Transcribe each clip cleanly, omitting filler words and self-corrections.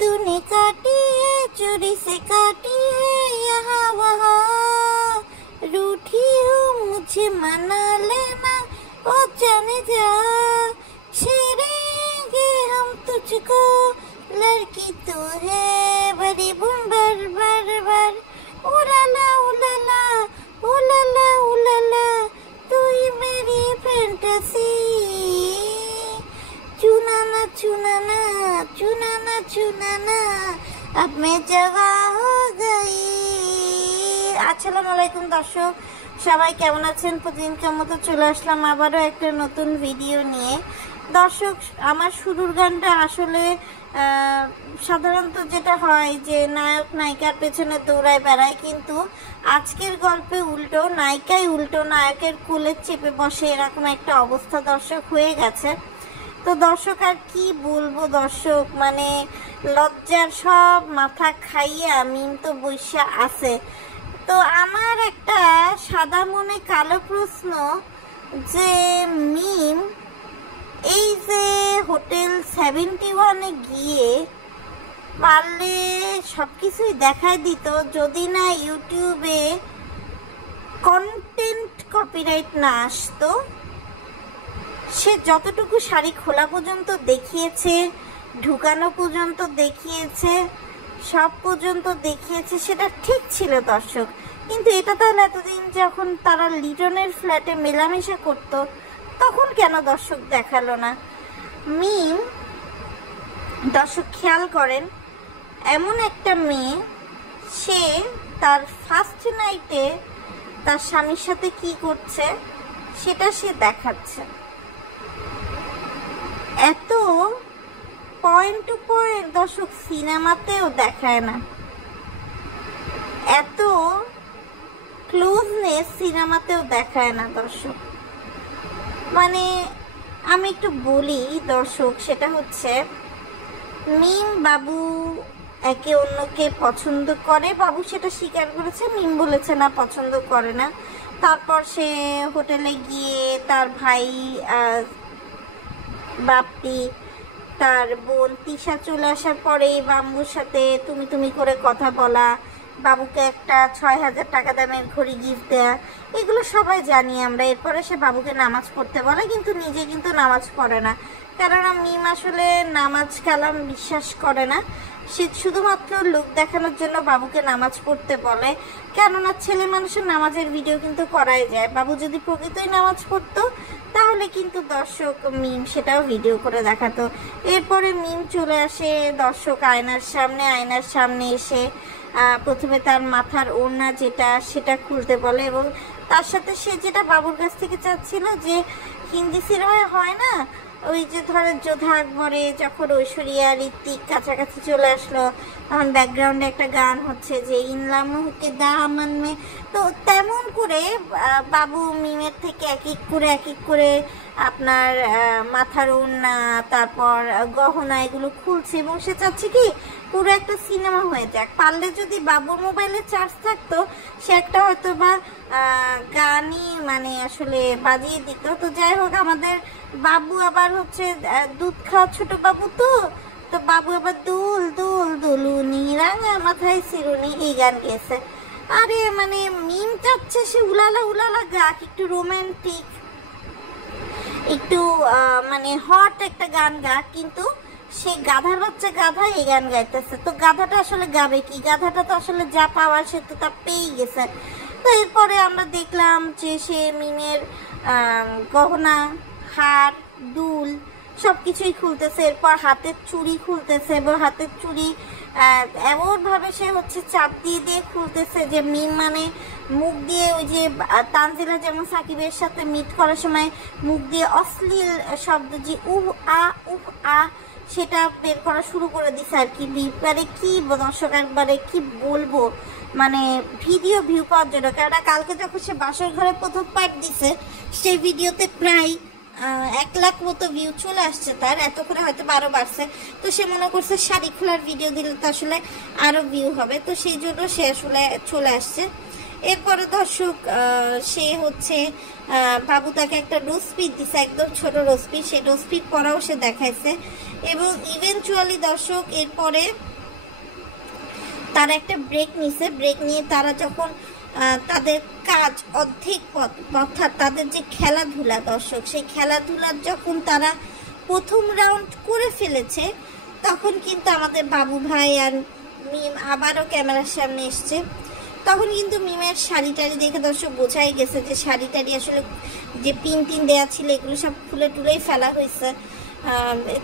तूने काटी है चोरी से काटी है यहाँ वहाँ, रूठी हूँ मुझे मना लेना ओ जाने जा, छेड़ेंगे हम तुझको लड़की तू है बड़ी बुम्बर बर बर, उलाला उलाला उलाला उलाला तू ही मेरी फैंटेसी, चुनाना चुनाना चुनाना चुनाना अब मैं जवा हो गई। আসসালামু আলাইকুম দর্শক, সবাই কেমন আছেন? প্রতিদিনকার মতো চলে আসলাম আবারও একটা নতুন ভিডিও নিয়ে। দর্শক, আমার শুরুর গানটা আসলে সাধারণত যেটা হয় যে নায়ক নায়িকার পেছনে দৌড়ায় বেড়ায়, কিন্তু আজকের গল্পে উল্টো, নায়িকাই উল্টো নায়কের কোলে চেপে বসে, এরকম একটা অবস্থা দর্শক হয়ে গেছে। তো দর্শক আর কি বলবো দর্শক, মানে লজ্জার সব মাথা খাইয়ে মিম তো বৈশা আছে। তো আমার একটা সাদা মনে কালো প্রশ্ন যে মিম এই যে হোটেল 71-এ গিয়ে পারলে সব কিছুই দেখাই দিত, যদি না ইউটিউবে কন্টেন্ট কপিরাইট না আসতো। সে যতটুকু শাড়ি খোলা পর্যন্ত দেখিয়েছে, ঢুকানো পর্যন্ত দেখিয়েছে, সব পর্যন্ত দেখিয়েছে, সেটা ঠিক ছিল দর্শক। কিন্তু এটা তাহলে এতদিন যখন তারা লিটনের ফ্ল্যাটে মেলামেশা করত, তখন কেন দর্শক দেখালো না? মিম দর্শক খেয়াল করেন, এমন একটা মেয়ে, সে তার ফার্স্ট নাইটে তার স্বামীর সাথে কি করছে সেটা সে দেখাচ্ছে। এত পয়েন্ট টু পয়েন্ট দর্শক সিনেমাতেও দেখায় না, এত ক্লোজনেস সিনেমাতেও দেখায় না দর্শক। মানে আমি একটু বলি দর্শক, সেটা হচ্ছে মিম বাবু একে অন্যকে পছন্দ করে, বাবু সেটা স্বীকার করেছে, মিম বলেছে না পছন্দ করে না। তারপর সে হোটেলে গিয়ে তার ভাই বাপ্পি, তার বোন তিশা চলে আসার পরেই বাবুর সাথে তুমি তুমি করে কথা বলা, বাবুকে একটা 6000 টাকা দামের ঘড়ি গিফট দেয়া, এগুলো সবাই জানি আমরা। এরপরে সে বাবুকে নামাজ পড়তে বলে, কিন্তু নিজে কিন্তু নামাজ পড়ে না, কেননা মিম আসলে নামাজ কালাম বিশ্বাস করে না। সে শুধুমাত্র লোক দেখানোর জন্য বাবুকে নামাজ পড়তে বলে, কেননা ছেলে মানুষের নামাজের ভিডিও কিন্তু করাই যায়। বাবু যদি প্রকৃতই নামাজ পড়তো তাহলে কিন্তু দর্শক মিম সেটাও ভিডিও করে দেখাতো। এরপরে মিম চলে আসে দর্শক আয়নার সামনে, আয়নার সামনে এসে প্রথমে তার মাথার ওড়না যেটা সেটা খুলতে বলে, এবং তার সাথে সে যেটা বাবুর কাছ থেকে চাচ্ছিল, যে হিন্দি সিনেমায় হয় না ওই যে ধরেন যোধা আকবরে যখন ঐশ্বরিয়া ঋত্বিক কাছাকাছি চলে আসলো, তখন ব্যাকগ্রাউন্ডে একটা গান হচ্ছে যে ইনলামকে দামান মে, তো তেমন করে বাবু মিমের থেকে এক এক করে আপনার মাথার ওড়না, তারপর গহনা এগুলো খুলছে, এবং সে চাচ্ছে কি পুরো একটা সিনেমা হয়ে যাক। পারলে যদি বাবুর মোবাইলে চার্জ থাকতো, সে একটা হয়তো বা গানই মানে আসলে বাজিয়ে দিত। তো যাই হোক, আমাদের বাবু আবার হচ্ছে দুধ খাওয়া ছোট বাবু, তো বাবু আবার দুল দুল দুলুনি রাঙা মাথায় সিরুনি এই গান গেছে। আরে মানে মিম চাচ্ছে সে উলালা উলালা গাক, একটু রোমান্টিক, একটু মানে হট একটা গান গাক, কিন্তু সে গাধার বাচ্চা গাধা এই গান গাইতেছে। তো গাধাটা আসলে গাবে কি? গাধাটা তো আসলে যা পাওয়ার সে তো তা পেয়েই গেছে। তো এরপরে আমরা দেখলাম যে সে মিমের গহনা, হার, দুল সব কিছুই খুলতেছে, এরপর হাতের চুড়ি খুলতেছে, এবং হাতের চুড়ি এমনভাবে সে হচ্ছে চাপ দিয়ে দিয়ে খুলতেছে যে মিম মানে মুখ দিয়ে, ওই যে তানজিলা যেমন সাকিবের সাথে মিট করার সময় মুখ দিয়ে অশ্লীল শব্দ যে উহ আ সেটা বের করা শুরু করে দিছে আর কি। বিপারে কি দর্শক একবারে কি বলবো, মানে ভিডিও ভিউ পাওয়ার জন্য, কেননা কালকে যখন সে বাসর ঘরে প্রথম পার্ট দিছে, সেই ভিডিওতে প্রায় 1 লাখ মতো ভিউ চলে আসছে তার, এত করে হয়তো 12 বাড়ছে। তো সে মনে করছে শাড়ি খোলার ভিডিও দিলে তো আসলে আরো ভিউ হবে, তো সেই জন্য সে আসলে চলে আসছে। এরপরে দর্শক সে হচ্ছে বাবু তাকে একটা রোজ পিক দিছে, একদম ছোট রোজ পিক, সেই রোজ পিক পরাও সে দেখাইছে। এবং ইভেনচুয়ালি দর্শক এরপরে তারা একটা ব্রেক নিছে, ব্রেক নিয়ে তারা যখন তাদের কাজ অর্ধেক পথ, অর্থাৎ তাদের যে খেলাধুলা দর্শক, সেই খেলাধুলার যখন তারা প্রথম রাউন্ড করে ফেলেছে, তখন কিন্তু আমাদের বাবু ভাই আর মিম আবারও ক্যামেরার সামনে এসছে। তখন কিন্তু মিমের শাড়ি টাড়ি দেখে দর্শক বোঝাই গেছে যে শাড়ি টাড়ি আসলে যে পিন টিন দেওয়া ছিল এগুলো সব খুলে টুলেই ফেলা হয়েছে।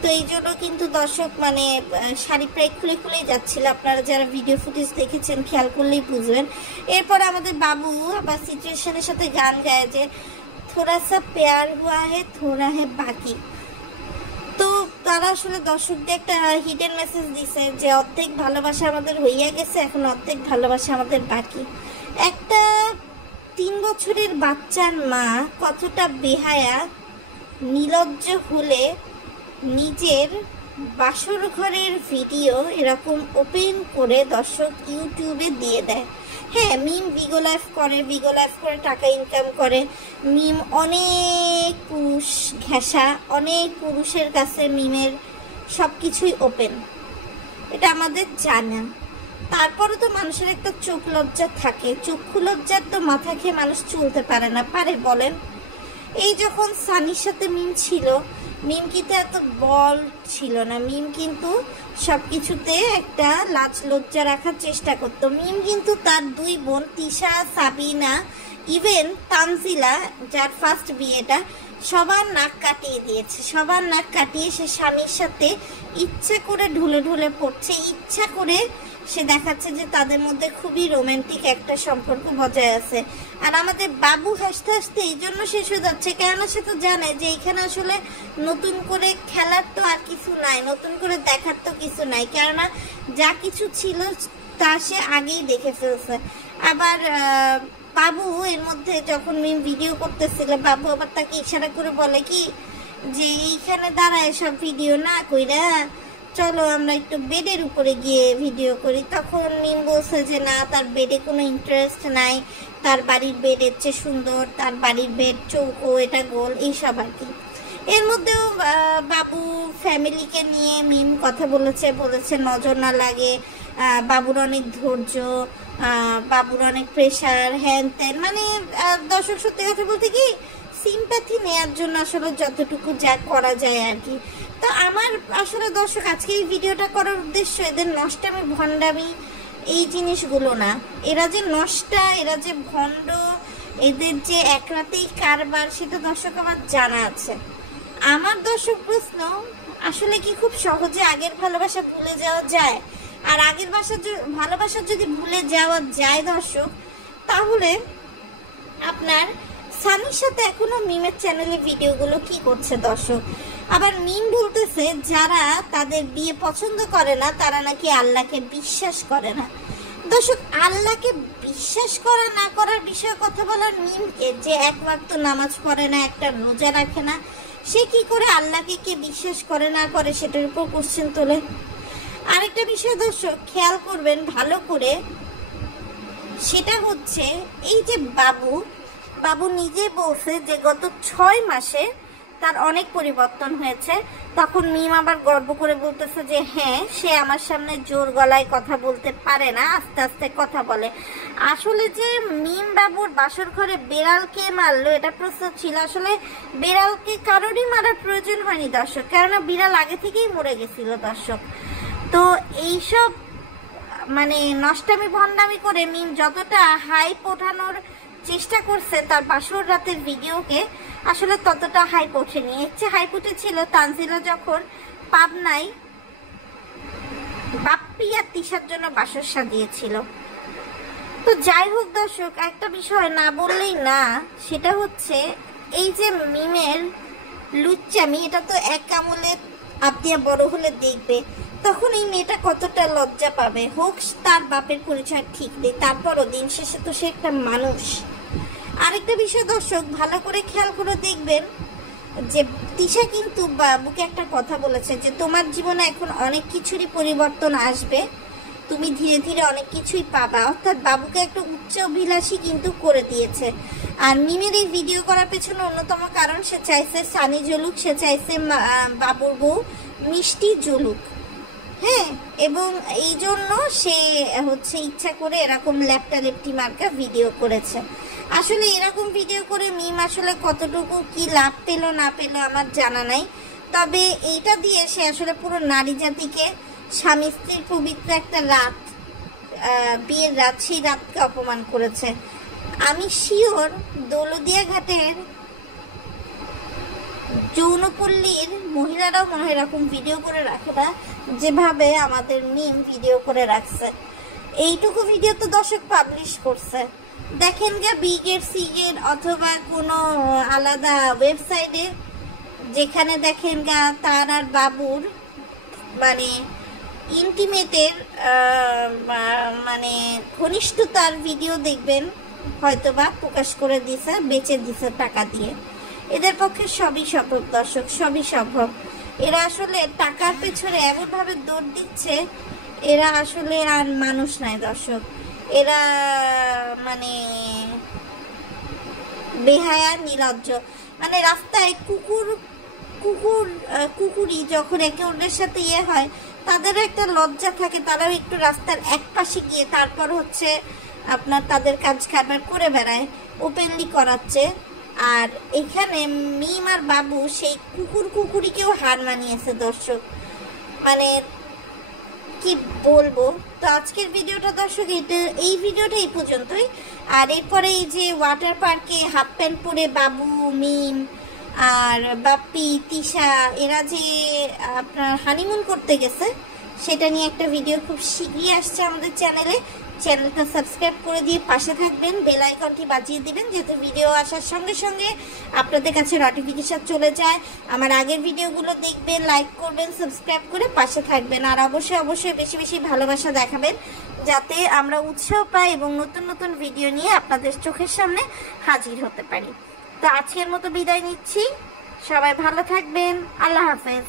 তো এই জন্য কিন্তু দর্শক মানে শাড়ি প্রায় খুলে খুলেই যাচ্ছিল, আপনারা যারা ভিডিও ফুটেজ দেখেছেন খেয়াল করলেই বুঝবেন। এরপরে আমাদের বাবু আবার সিচুয়েশনের সাথে গান গায় যে থোড়া সা প্যার হুয়া হে থোড়া হে বাকি। তো তারা আসলে দর্শকদের একটা হিডেন মেসেজ দিছে যে অর্ধেক ভালোবাসা আমাদের হইয়া গেছে, এখন অর্ধেক ভালোবাসা আমাদের বাকি। একটা 3 বছরের বাচ্চার মা কতটা বেহায়া নির্লজ্জ হলে নিজের বাসর ঘরের ভিডিও এরকম ওপেন করে দর্শক ইউটিউবে দিয়ে দেয়। হ্যাঁ, মিম ভিগো লাইফ করে টাকা ইনকাম করে। মিম অনেক পুরুষ ঘেঁষা, অনেক পুরুষের কাছে মিমের সব কিছুই ওপেন, এটা আমাদের জানা। তারপরে তো মানুষের একটা চোখ লজ্জা থাকে, চক্ষু লজ্জার তো মাথা খেয়ে মানুষ চলতে পারে না, পারে বলেন? এই যখন সানির সাথে মিম ছিল, মিম কিন্তু এত বল ছিল না, মিম কিন্তু সব কিছুতে একটা লাজ লজ্জা রাখার চেষ্টা করতো। মিম কিন্তু তার 2 বোন তিশা, সাবিনা, ইভেন তানজিলা, যার ফার্স্ট বিয়েটা, সবার নাক কাটিয়ে দিয়েছে। সবার নাক কাটিয়ে সে স্বামীর সাথে ইচ্ছা করে ঢুলে ঢুলে পড়ছে, ইচ্ছা করে সে দেখাচ্ছে যে তাদের মধ্যে খুবই রোমান্টিক একটা সম্পর্ক বজায় আছে। আর আমাদের বাবু হাসতে হাসতে এই জন্য শেষ হয়ে যাচ্ছে, কেননা সে তো জানে যে এখানে আসলে নতুন করে খেলার তো আর কিছু নাই, নতুন করে দেখার তো কিছু নাই, কেননা যা কিছু ছিল তা সে আগেই দেখে ফেলছে। আবার বাবু এর মধ্যে যখন মিম ভিডিও করতেছিল, বাবু আবার তাকে ইশারা করে বলে কি যে এইখানে দাঁড়ায় সব ভিডিও না কইরা চলো আমরা একটু বেডের উপরে গিয়ে ভিডিও করি। তখন মিম বলছে যে না, তার বেডে কোনো ইন্টারেস্ট নাই, তার বাড়ির বেড এর চেয়ে সুন্দর, তার বাড়ির বেড চৌকো, এটা গোল, এইসব আর কি। এর মধ্যেও বাবু ফ্যামিলিকে নিয়ে মিম কথা বলেছে নজর না লাগে, বাবুর অনেক ধৈর্য, বাবুর অনেক প্রেশার, হ্যান ত্যান, মানে দর্শক সত্যি কথা বলতে কি সিম্প্যাথি নেওয়ার জন্য আসলে যতটুকু যা করা যায় আর কি। তো আমার আসলে দর্শক আজকে এই ভিডিওটা করার উদ্দেশ্য এদের নষ্টামি ভণ্ডামি এই জিনিসগুলো না, এরা যে নষ্টা, এরা যে ভণ্ড, এদের যে এক রাতেই কারবার, সেটা দর্শক আমার জানা আছে। আমার দর্শক প্রশ্ন, আসলে কি খুব সহজে আগের ভালোবাসা ভুলে যাওয়া যায়? আর আগের ভালোবাসা যদি ভুলে যাওয়া যায় দর্শক, তাহলে আপনার সানির সাথে এখনো মিমের চ্যানেলে ভিডিওগুলো কি করছে দর্শক? আবার মিম বলতেছে যারা তাদের বিয়ে পছন্দ করে না তারা নাকি আল্লাহকে বিশ্বাস করে না। দর্শক, আল্লাহকে বিশ্বাস করা না করার বিষয়ে কথা বলার মিমকে, যে এক ওয়াক্ত নামাজ পড়ে না, একটা রোজা রাখে না, সে কি করে আল্লাহকে কে বিশ্বাস করে না করে সেটার উপর কোশ্চেন তোলে। আরেকটা বিষয় দর্শক খেয়াল করবেন ভালো করে, সেটা হচ্ছে এই যে বাবু নিজে বলছে যে গত 6 মাসে তার অনেক পরিবর্তন হয়েছে। তখন মিম আবার গর্ব করে বলতেছে যে হ্যাঁ, সে আমার সামনে জোর গলায় কথা বলতে পারে না, আস্তে আস্তে কথা বলে। আসলে যে মিম বাবুর বাসর ঘরে বেড়ালকে মারলো, এটা প্রশ্ন ছিল। আসলে বেড়ালকে কারোরই মারার প্রয়োজন হয়নি দর্শক, কেননা বিড়াল আগে থেকেই মরে গেছিল দর্শক। তো এইসব মানে নষ্টামি ভণ্ডামি করে মিম যতটা হাইপ ওঠানোর চেষ্টা করছে তার বাসর রাতের ভিডিওকে, আসলে ততটা হাইপ ওঠেনি। এর চেয়ে হাইপ উঠেছিল তানজিলা যখন পাবনায় বাপ্পি আর তিশার জন্য বাসর সাজিয়েছিল। তো যাই হোক দর্শক, একটা বিষয় না বললেই না, সেটা হচ্ছে এই যে মিমের লুচ্চামি, এটা তো এক আমলে আপনি বড় হলে দেখবে, তখন এই মেয়েটা কতটা লজ্জা পাবে। হোক তার বাপের পরিচয় ঠিক নেই, তারপরও দিন শেষে তো সে একটা মানুষ। আরেকটা বিষয় দর্শক ভালো করে খেয়াল করে দেখবেন যে তিশা কিন্তু বাবুকে একটা কথা বলেছে যে তোমার জীবনে এখন অনেক কিছুরই পরিবর্তন আসবে, তুমি ধীরে ধীরে অনেক কিছুই পাবা। অর্থাৎ বাবুকে একটা উচ্চ অভিলাষী কিন্তু করে দিয়েছে। আর মিমের এই ভিডিও করার পেছনে অন্যতম কারণ, সে চাইছে সানি জ্বলুক, সে চাইছে বাবুর বউ মিষ্টি জ্বলুক। হ্যাঁ, এবং এই জন্য সে হচ্ছে ইচ্ছা করে এরকম লেপটি মার্কা ভিডিও করেছে। আসলে এরকম ভিডিও করে মিম আসলে কতটুকু কি লাভ পেল না পেল আমার জানা নাই, তবে এইটা দিয়ে সে আসলে পুরো নারী জাতিকে স্বামী স্ত্রীর পবিত্র একটা রাত, বিয়ের রাত, সেই রাতকে অপমান করেছে। আমি শিওর দৌলদিয়া ঘাটের যৌনপল্লীর মহিলারাও মনে হয় এরকম ভিডিও করে রাখে না যেভাবে আমাদের মিম ভিডিও করে রাখছে। এইটুকু ভিডিও তো দর্শক পাবলিশ করছে, দেখেন গা বিগের সিগের অথবা কোনো আলাদা ওয়েবসাইটে, যেখানে দেখেন গা তার আর বাবুর মানে ইন্টিমেটের মানে ঘনিষ্ঠতার ভিডিও দেখবেন, হয়তোবা প্রকাশ করে দিছে, বেচে দিছে টাকা দিয়ে। এদের পক্ষে সবই সম্ভব দর্শক, সবই সম্ভব। এরা আসলে টাকার পেছনে এমনভাবে দৌড় দিচ্ছে, এরা আসলে আর মানুষ নাই দর্শক। এরা মানে বেহায়া, নির্লজ্জ। মানে রাস্তায় কুকুরই যখন একে অন্যের সাথে ইয়ে হয়, তাদেরও একটা লজ্জা থাকে, তারাও একটু রাস্তার এক পাশে গিয়ে তারপর হচ্ছে আপনার তাদের কাজ কারবার করে বেড়ায়, ওপেনলি করাচ্ছে। আর এখানে মিম আর বাবু সেই কুকুরিকেও হার মানিয়েছে দর্শক, মানে কি বলবো। তো আজকের ভিডিওটা দর্শক এই ভিডিওটা এই পর্যন্তই। আর এরপরে এই যে ওয়াটার পার্কে হাফ প্যান্ট পরে বাবু, মিম আর বাপ্পি, তিশা এরা যে আপনার হানিমুন করতে গেছে, সেটা নিয়ে একটা ভিডিও খুব শীঘ্রই আসছে আমাদের চ্যানেলে। চ্যানেলটা সাবস্ক্রাইব করে দিয়ে পাশে থাকবেন, বেল আইকনটি বাজিয়ে দিবেন, যাতে ভিডিও আসার সঙ্গে সঙ্গে আপনাদের কাছে নোটিফিকেশন চলে যায়। আমার আগের ভিডিওগুলো দেখবেন, লাইক করবেন, সাবস্ক্রাইব করে পাশে থাকবেন। আর অবশ্যই বেশি বেশি ভালোবাসা দেখাবেন, যাতে আমরা উৎসাহ পাই এবং নতুন নতুন ভিডিও নিয়ে আপনাদের চোখের সামনে হাজির হতে পারি। তো আজকের মতো বিদায় নিচ্ছি, সবাই ভালো থাকবেন, আল্লাহ হাফেজ।